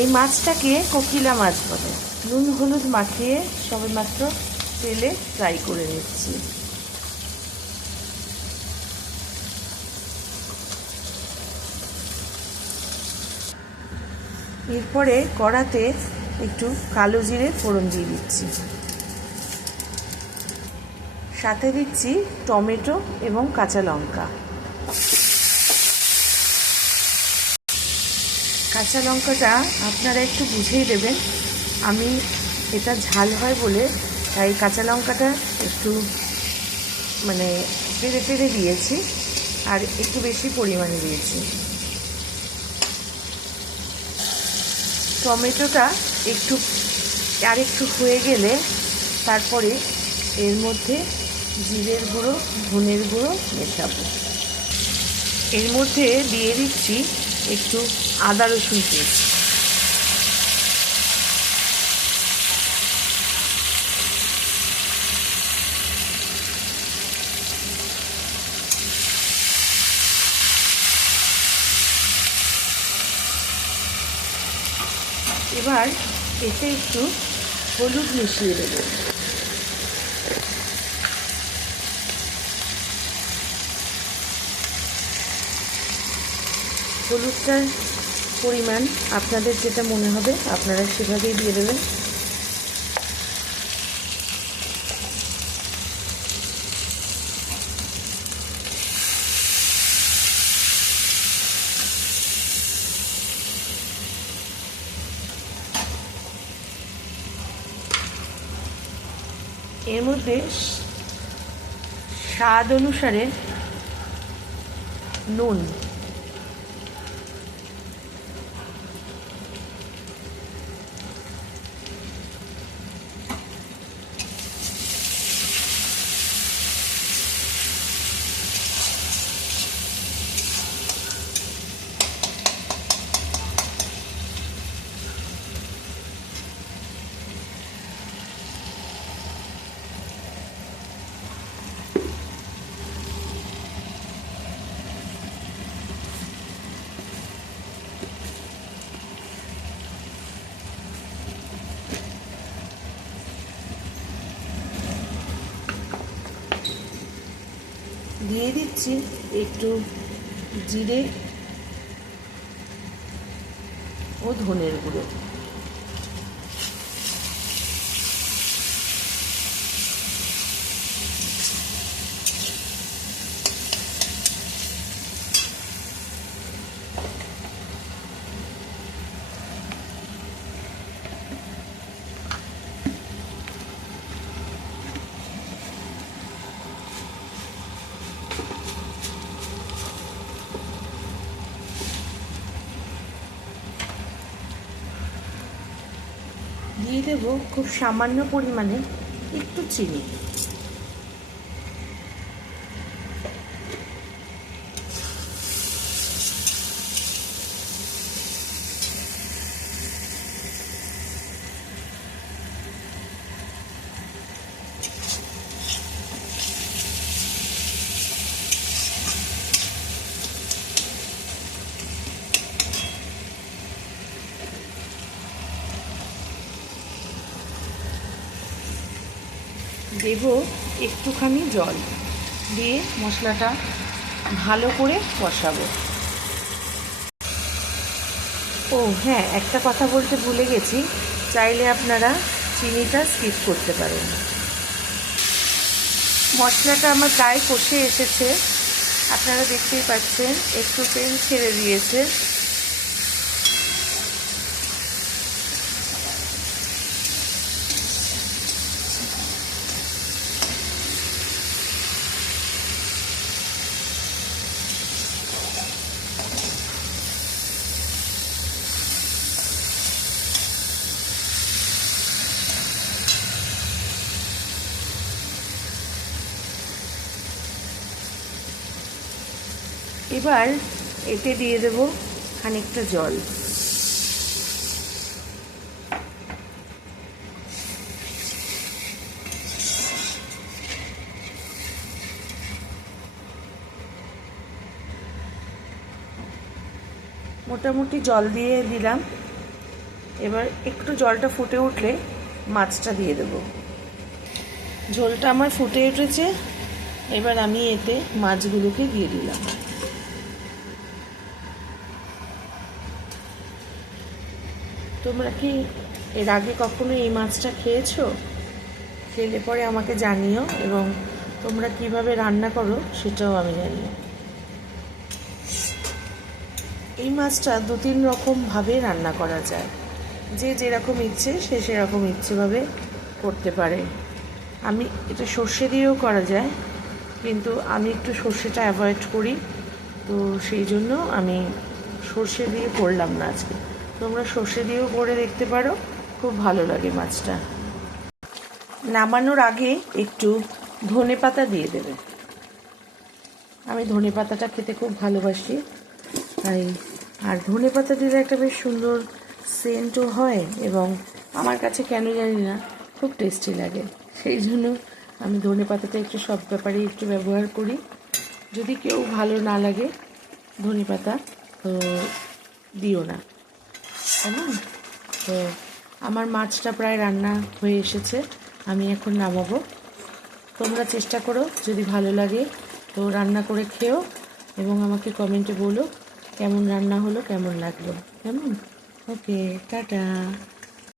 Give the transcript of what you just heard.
এই মাছটাকে কোকিলা মাছ বলে। নুন হলুদ মাখিয়ে সবেমাত্র তেলে ফ্রাই করে নিচ্ছি। এরপরে কড়াতে একটু কালো জিরে ফোড়ন দিয়ে দিচ্ছি, সাথে দিচ্ছি টমেটো এবং কাঁচা লঙ্কা। কাঁচা লঙ্কাটা আপনারা একটু বুঝেই দেবেন, আমি এটা ঝাল হয় বলে তাই কাঁচা লঙ্কাটা একটু মানে টেড়ে টেড়ে দিয়েছি, আর একটু বেশি পরিমাণে দিয়েছি। টমেটোটা একটু হয়ে গেলে তারপরে এর মধ্যে জিরের গুঁড়ো, ধনের গুঁড়ো মেশাবো। এর মধ্যে দিয়ে দিচ্ছি একটু আদা রসুন পেস্ট। এবার এতে একটু হলুদ মিশিয়ে দেব। হলুদটার পরিমাণ আপনাদের যেটা মনে হবে আপনারা সেভাবেই দিয়ে দেবেন। এর মধ্যে স্বাদ অনুসারে নুন, দিয়ে দিচ্ছি একটু জিরে ও ধনের গুঁড়ো। দিয়ে দেবো খুব সামান্য পরিমাণে একটু চিনি। দেব একটুখানি জল দিয়ে মশলাটা ভালো করে কষাবো। ও হ্যাঁ, একটা কথা বলতে ভুলে গেছি, চাইলে আপনারা চিনিটা স্কিপ করতে পারেন। মশলাটা আমার প্রায় কষে এসেছে, আপনারা দেখতেই পাচ্ছেন একটু তেল ছেড়ে দিয়েছে। এবার এতে দিয়ে দেব খানিকটা জল। মোটামুটি জল দিয়ে দিলাম। এবার একটু জলটা ফুটে উঠলে মাছটা দিয়ে দেবো। ঝোলটা আমার ফুটে উঠেছে, এবার আমি এতে মাছগুলোকে দিয়ে দিলাম। তোমরা কি এর আগে কখনো এই মাছটা খেয়েছো? খেলে পরে আমাকে জানিও, এবং তোমরা কিভাবে রান্না করো সেটাও আমি জানি। এই মাছটা 2-3 রকমভাবে রান্না করা যায়, যে যেরকম ইচ্ছে সে সেরকম ইচ্ছেভাবে করতে পারে। আমি এটা সর্ষে দিয়েও করা যায়, কিন্তু আমি একটু সর্ষেটা অ্যাভয়েড করি, তো সেই জন্য আমি সর্ষে দিয়ে করলাম না আজকে। তোমরা সর্ষে দিয়েও করে দেখতে পারো, খুব ভালো লাগে মাছটা। নামানোর আগে একটু ধনেপাতা দিয়ে দেবে। আমি ধনেপাতাটা খেতে খুব ভালোবাসি, তাই। আর ধনেপাতা দিলে একটা বেশ সুন্দর সেন্টও হয়, এবং আমার কাছে কেন জানি না খুব টেস্টি লাগে, সেই জন্য আমি ধনেপাতাটা একটু সব ব্যাপারেই একটু ব্যবহার করি। যদি কেউ ভালো না লাগে ধনেপাতা, তো দিও না, কেমন? তো আমার মাছটা প্রায় রান্না হয়ে এসেছে, আমি এখন নামাবো। তোমরা চেষ্টা করো, যদি ভালো লাগে তো রান্না করে খেও, এবং আমাকে কমেন্টে বলো কেমন রান্না হলো, কেমন লাগলো। কেমন? ওকে, টাটা।